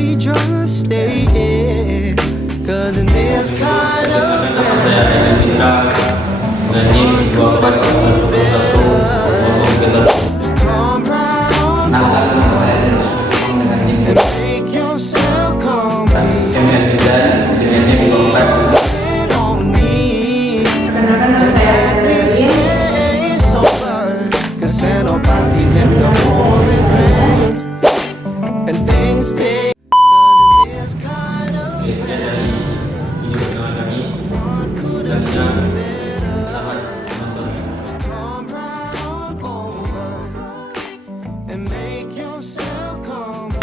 we just stay here? Cause in this kind of just come right on and make yourself complete. It on me to let this space over. Cause nobody's in the pouring rain and things stay. Cause in this kind of what could have been better? Just come right on over and make yourself complete.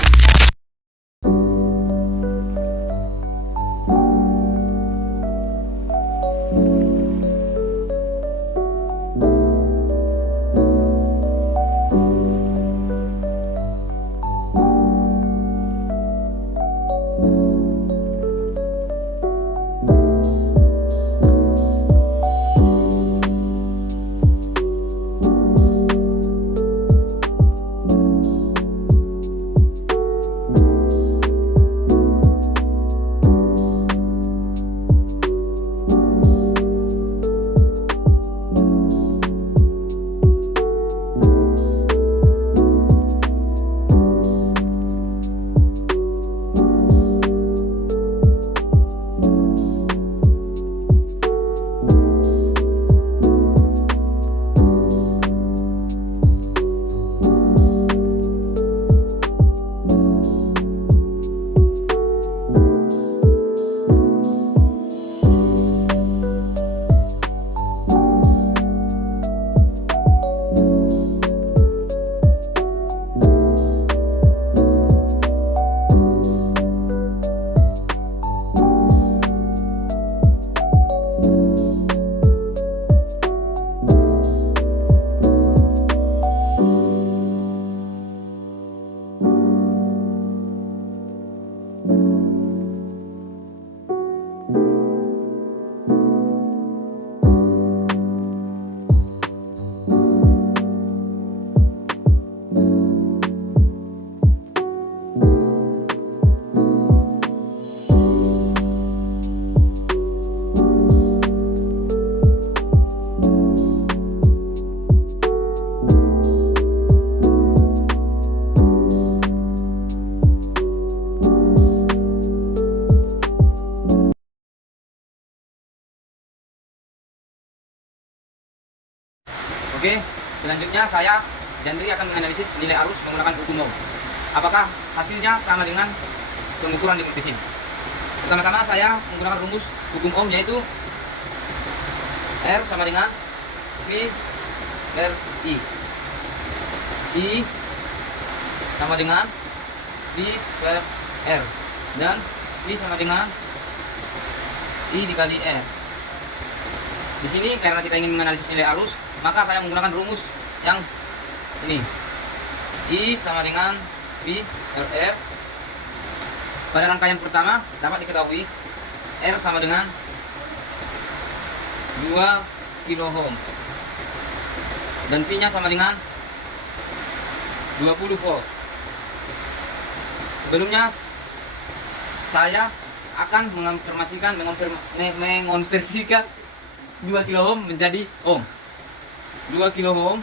Oke, selanjutnya saya Jandri akan menganalisis nilai arus menggunakan hukum ohm. Apakah hasilnya sama dengan pengukuran di multisim? Pertama-tama saya menggunakan rumus hukum ohm, yaitu R sama dengan V per I. I sama dengan V per R, dan V sama dengan I dikali R. Di sini karena kita ingin menganalisis nilai arus, maka saya menggunakan rumus yang ini. I sama dengan V per R. Pada rangkaian pertama dapat diketahui R sama dengan 2 kilo ohm dan V nya sama dengan 20 volt. Sebelumnya saya akan mengonversikan 2 kilo ohm menjadi ohm. 2 kilo ohm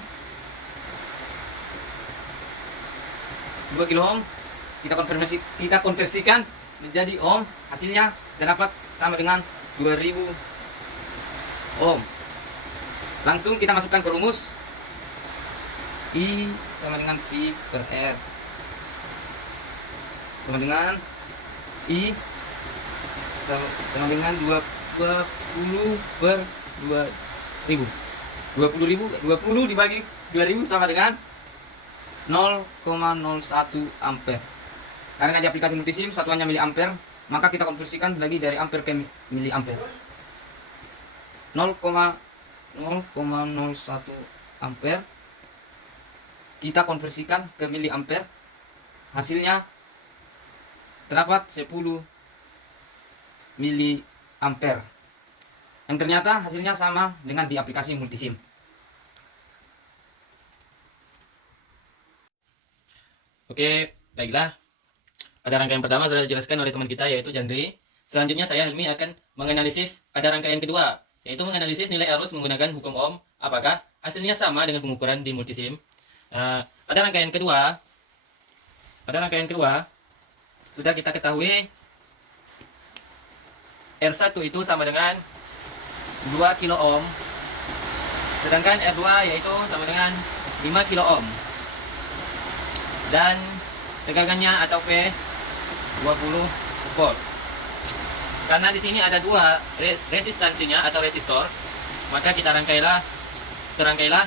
kita konversikan menjadi ohm, hasilnya dapat sama dengan 2000 ohm. Langsung kita masukkan ke rumus. I sama dengan V per R sama dengan I sama dengan 20 per 2000. 20 dibagi 2000 sama dengan 0,01 ampere. Karena di aplikasi multisim satuannya miliampere, maka kita konversikan lagi dari ampere ke miliampere. 0,01 ampere kita konversikan ke miliampere, hasilnya terdapat 10 miliampere, yang ternyata hasilnya sama dengan di aplikasi multisim. Oke, baiklah. Pada rangkaian pertama sudah dijelaskan oleh teman kita yaitu Jandri. Selanjutnya saya Helmi akan menganalisis pada rangkaian kedua, yaitu menganalisis nilai arus menggunakan hukum Ohm. Apakah hasilnya sama dengan pengukuran di multisim? Pada rangkaian kedua sudah kita ketahui R1 itu sama dengan 2 kilo ohm, sedangkan R2 yaitu sama dengan 5 kilo ohm, dan tegangannya atau V 20 volt. Karena di sini ada dua resistansinya atau resistor, maka kita terangkailah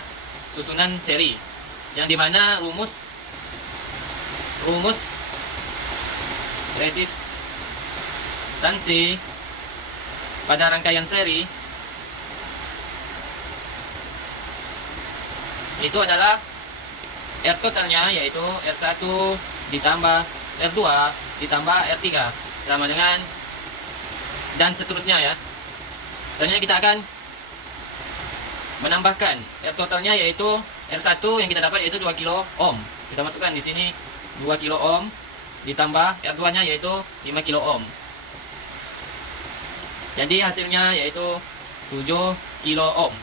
susunan seri, yang dimana rumus resistansi pada rangkaian seri itu adalah R totalnya, yaitu R1 ditambah R2 ditambah R3 sama dengan, dan seterusnya ya. Selanjutnya kita akan menambahkan R totalnya, yaitu R1 yang kita dapat yaitu 2 kilo ohm. Kita masukkan di sini 2 kilo ohm ditambah R2 nya yaitu 5 kilo ohm. Jadi hasilnya yaitu 7 kilo ohm.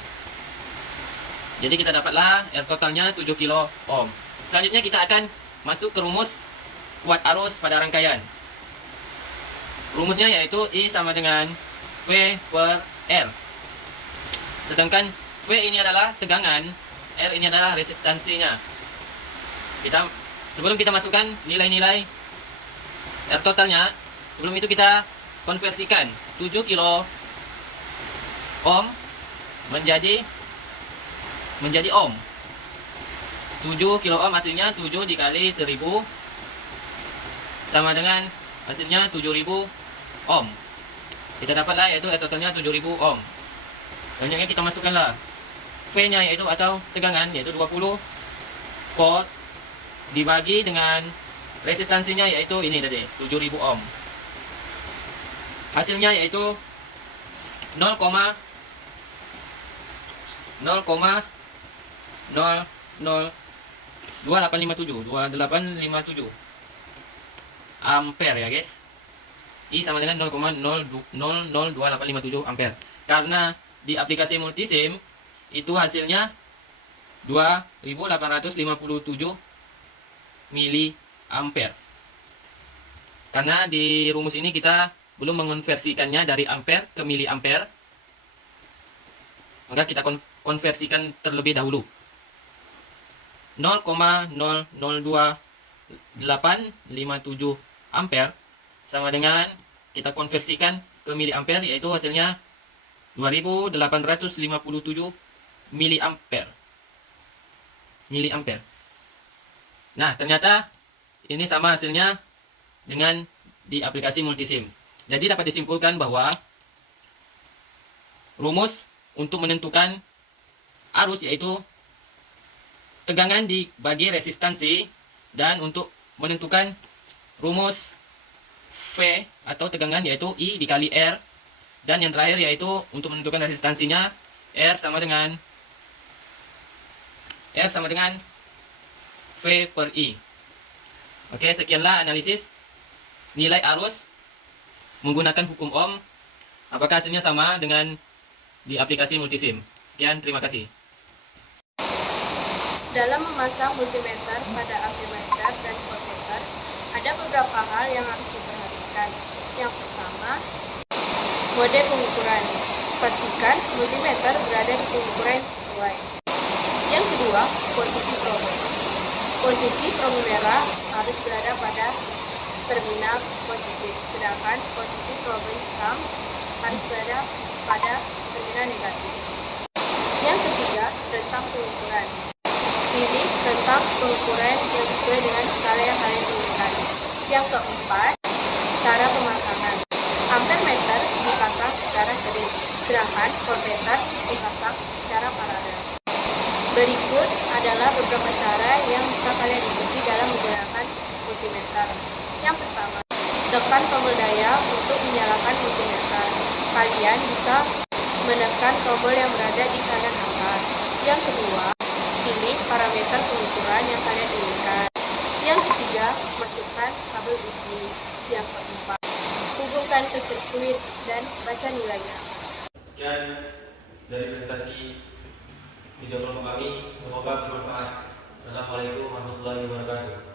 Jadi kita dapatlah R totalnya 7 kilo ohm. Selanjutnya kita akan masuk ke rumus kuat arus pada rangkaian. Rumusnya yaitu I sama dengan V per R. Sedangkan V ini adalah tegangan, R ini adalah resistansinya. Sebelum kita masukkan nilai-nilai R totalnya, sebelum itu kita konversikan 7 kilo ohm menjadi ohm. 7 kilo ohm artinya 7 dikali 1000 sama dengan hasilnya 7000 ohm. Kita dapatlah yaitu R totalnya 7000 ohm. Selanjutnya kita masukkanlah V nya yaitu atau tegangan yaitu 20 volt dibagi dengan resistansinya yaitu ini tadi 7000 ohm. Hasilnya yaitu 0,0002857 ampere ya guys. I sama dengan 0,0002857 ampere. Karena di aplikasi multisim itu hasilnya 2857 mili ampere. Karena di rumus ini kita belum mengonversikannya dari ampere ke mili ampere, maka kita konversikan terlebih dahulu. 0,002 857 ampere sama dengan kita konversikan ke mili ampere, yaitu hasilnya 2857 mili ampere. Nah, ternyata ini sama hasilnya dengan di aplikasi multisim. Jadi dapat disimpulkan bahwa rumus untuk menentukan arus yaitu tegangan dibagi resistansi, dan untuk menentukan rumus V atau tegangan yaitu I dikali R, dan yang terakhir yaitu untuk menentukan resistansinya R sama dengan V per I. Oke, sekianlah analisis nilai arus menggunakan hukum Ohm. Apakah hasilnya sama dengan di aplikasi multisim? Sekian, terima kasih. Dalam memasang multimeter pada ampermeter dan voltmeter, ada beberapa hal yang harus diperhatikan. Yang pertama, mode pengukuran. Pastikan multimeter berada di pengukuran sesuai. Yang kedua, posisi probe. Posisi probe merah harus berada pada terminal positif, sedangkan posisi probe hitam harus berada pada terminal negatif. Yang ketiga, rentang pengukuran. Pilih rentang pengukuran yang sesuai dengan skala yang kalian inginkan. Yang keempat, cara pemasangan. Ampermeter dipasang secara seri, sedangkan voltmeter dipasang secara paralel. Berikut adalah beberapa cara yang bisa kalian ikuti dalam menggunakan multimeter. Yang pertama, tekan tombol daya untuk menyalakan multimeter. Kalian bisa menekan tombol yang berada di kanan atas. Yang kedua, pilih parameter pengukuran yang kalian inginkan. Yang ketiga, masukkan kabel uji. Yang keempat, hubungkan ke sirkuit dan baca nilainya. Sekian dari presentasi video kelompok kami, semoga bermanfaat. Assalamualaikum warahmatullahi wabarakatuh.